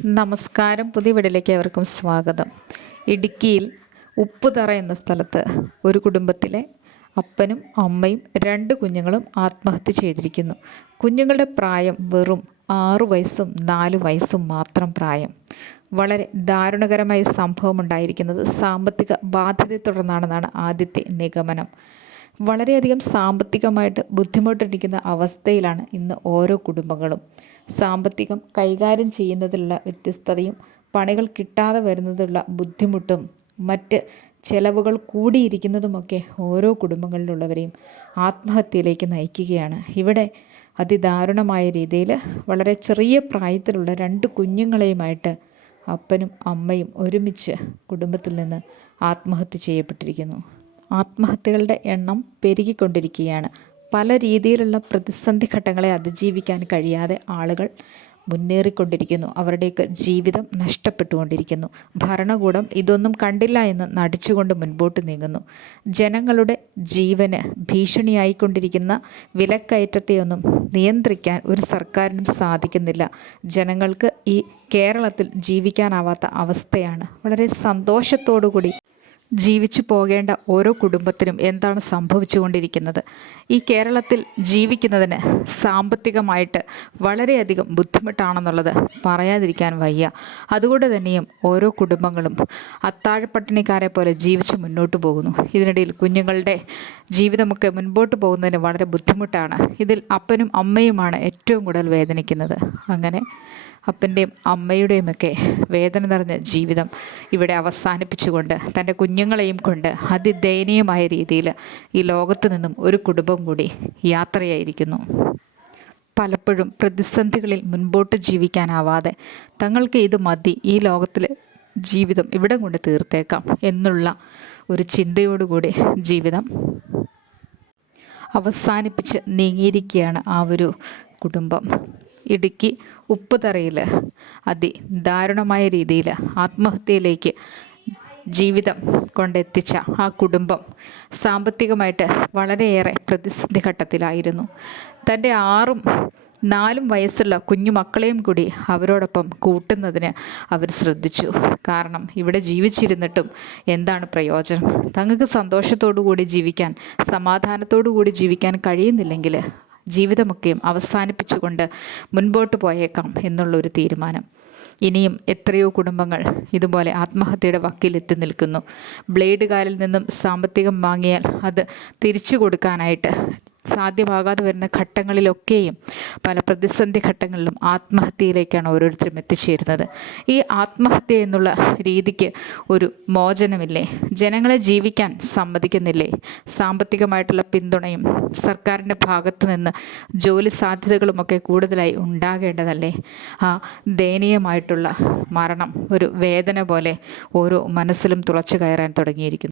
നമസ്കാരം. പുതിയ വീഡിയോയിലേക്ക് അവർക്കും സ്വാഗതം. ഇടുക്കിയിൽ ഉപ്പുതറ എന്ന സ്ഥലത്ത് ഒരു കുടുംബത്തിലെ അപ്പനും അമ്മയും 2 കുഞ്ഞുങ്ങളും ആത്മഹത്യ ചെയ്തിരിക്കുന്നു. കുഞ്ഞുങ്ങളുടെ പ്രായം വെറും 6 വയസ്സും 4 വയസ്സും മാത്രം പ്രായം. വളരെ ദാരുണകരമായ സംഭവം ഉണ്ടായിരിക്കുന്നത് സാമ്പത്തിക ബാധ്യതയെ തുടർന്നാണെന്നാണ് ആദ്യത്തെ നിഗമനം. വളരെയധികം സാമ്പത്തികമായിട്ട് ബുദ്ധിമുട്ടിരിക്കുന്ന അവസ്ഥയിലാണ് ഇന്ന് ഓരോ കുടുംബങ്ങളും. സാമ്പത്തികം കൈകാര്യം ചെയ്യുന്നതിലുള്ള വ്യത്യസ്തതയും പണികൾ കിട്ടാതെ വരുന്നതിലുള്ള ബുദ്ധിമുട്ടും മറ്റ് ചെലവുകൾ കൂടിയിരിക്കുന്നതുമൊക്കെ ഓരോ കുടുംബങ്ങളിലുള്ളവരെയും ആത്മഹത്യയിലേക്ക് നയിക്കുകയാണ്. ഇവിടെ അതിദാരുണമായ രീതിയിൽ വളരെ ചെറിയ പ്രായത്തിലുള്ള 2 കുഞ്ഞുങ്ങളെയുമായിട്ട് അപ്പനും അമ്മയും ഒരുമിച്ച് കുടുംബത്തിൽ നിന്ന് ആത്മഹത്യ ചെയ്യപ്പെട്ടിരിക്കുന്നു. ആത്മഹത്യകളുടെ എണ്ണം പെരുകിക്കൊണ്ടിരിക്കുകയാണ്. പല രീതിയിലുള്ള പ്രതിസന്ധി ഘട്ടങ്ങളെ അതിജീവിക്കാൻ കഴിയാതെ ആളുകൾ മുന്നേറിക്കൊണ്ടിരിക്കുന്നു. അവരുടെയൊക്കെ ജീവിതം നഷ്ടപ്പെട്ടുകൊണ്ടിരിക്കുന്നു. ഭരണകൂടം ഇതൊന്നും കണ്ടില്ല എന്ന് നടിച്ചുകൊണ്ട് മുൻപോട്ട് നീങ്ങുന്നു. ജനങ്ങളുടെ ജീവന് ഭീഷണിയായിക്കൊണ്ടിരിക്കുന്ന വിലക്കയറ്റത്തെയൊന്നും നിയന്ത്രിക്കാൻ ഒരു സർക്കാരിനും സാധിക്കുന്നില്ല. ജനങ്ങൾക്ക് ഈ കേരളത്തിൽ ജീവിക്കാനാവാത്ത അവസ്ഥയാണ്. വളരെ സന്തോഷത്തോടുകൂടി ജീവിച്ചു പോകേണ്ട ഓരോ കുടുംബത്തിനും എന്താണ് സംഭവിച്ചുകൊണ്ടിരിക്കുന്നത്? ഈ കേരളത്തിൽ ജീവിക്കുന്നതിന് സാമ്പത്തികമായിട്ട് വളരെയധികം ബുദ്ധിമുട്ടാണെന്നുള്ളത് പറയാതിരിക്കാൻ വയ്യ. അതുകൊണ്ട് തന്നെയും ഓരോ കുടുംബങ്ങളും അത്താഴപ്പട്ടിണിക്കാരെ പോലെ ജീവിച്ച് മുന്നോട്ട് പോകുന്നു. ഇതിനിടയിൽ കുഞ്ഞുങ്ങളുടെ ജീവിതമൊക്കെ മുൻപോട്ട് പോകുന്നതിന് വളരെ ബുദ്ധിമുട്ടാണ്. ഇതിൽ അപ്പനും അമ്മയുമാണ് ഏറ്റവും കൂടുതൽ വേദനിക്കുന്നത്. അങ്ങനെ അപ്പൻ്റെയും അമ്മയുടെയുമൊക്കെ വേദന നിറഞ്ഞ ജീവിതം ഇവിടെ അവസാനിപ്പിച്ചുകൊണ്ട് തൻ്റെ കുഞ്ഞുങ്ങളെയും കൊണ്ട് അതിദയനീയമായ രീതിയിൽ ഈ ലോകത്തു നിന്നും ഒരു കുടുംബം കൂടി യാത്രയായിരിക്കുന്നു. പലപ്പോഴും പ്രതിസന്ധികളിൽ മുൻപോട്ട് ജീവിക്കാനാവാതെ തങ്ങൾക്ക് ഇത് മതി, ഈ ലോകത്തിലെ ജീവിതം ഇവിടെ കൊണ്ട് തീർത്തേക്കാം എന്നുള്ള ഒരു ചിന്തയോടുകൂടി ജീവിതം അവസാനിപ്പിച്ച് നീങ്ങിയിരിക്കുകയാണ് ആ ഒരു കുടുംബം. ഇടുക്കി ഉപ്പുതറയിൽ അതിദാരുണമായ രീതിയിൽ ആത്മഹത്യയിലേക്ക് ജീവിതം കൊണ്ടെത്തിച്ച ആ കുടുംബം സാമ്പത്തികമായിട്ട് വളരെയേറെ പ്രതിസന്ധി ഘട്ടത്തിലായിരുന്നു. തൻ്റെ 6ഉം 4ഉം വയസ്സുള്ള കുഞ്ഞു മക്കളെയും കൂടി അവരോടൊപ്പം കൂട്ടുന്നതിന് അവർ ശ്രദ്ധിച്ചു. കാരണം ഇവിടെ ജീവിച്ചിരുന്നിട്ടും എന്താണ് പ്രയോജനം? തങ്ങൾക്ക് സന്തോഷത്തോടു കൂടി ജീവിക്കാൻ, സമാധാനത്തോടു കൂടി ജീവിക്കാൻ കഴിയുന്നില്ലെങ്കിൽ ജീവിതമൊക്കെയും അവസാനിപ്പിച്ചുകൊണ്ട് മുൻപോട്ട് പോയേക്കാം എന്നുള്ളൊരു തീരുമാനം. ഇനിയും എത്രയോ കുടുംബങ്ങൾ ഇതുപോലെ ആത്മഹത്യയുടെ വക്കിലെത്തി നിൽക്കുന്നു. ബ്ലേഡ് കാലിൽ നിന്നും സാമ്പത്തികം വാങ്ങിയാൽ അത് തിരിച്ചു കൊടുക്കാനായിട്ട് സാധ്യമാകാതെ വരുന്ന ഘട്ടങ്ങളിലൊക്കെയും പല പ്രതിസന്ധി ഘട്ടങ്ങളിലും ആത്മഹത്യയിലേക്കാണ് ഓരോരുത്തരും എത്തിച്ചേരുന്നത്. ഈ ആത്മഹത്യ എന്നുള്ള രീതിക്ക് ഒരു മോചനമില്ലേ? ജനങ്ങളെ ജീവിക്കാൻ സമ്മതിക്കുന്നില്ലേ? സാമ്പത്തികമായിട്ടുള്ള പിന്തുണയും സർക്കാരിൻ്റെ ഭാഗത്തു നിന്ന് ജോലി സാധ്യതകളുമൊക്കെ കൂടുതലായി ഉണ്ടാകേണ്ടതല്ലേ? ആ ദയനീയമായിട്ടുള്ള മരണം ഒരു വേദന പോലെ ഓരോ മനസ്സിലും തുളച്ചു കയറാൻ തുടങ്ങിയിരിക്കുന്നു.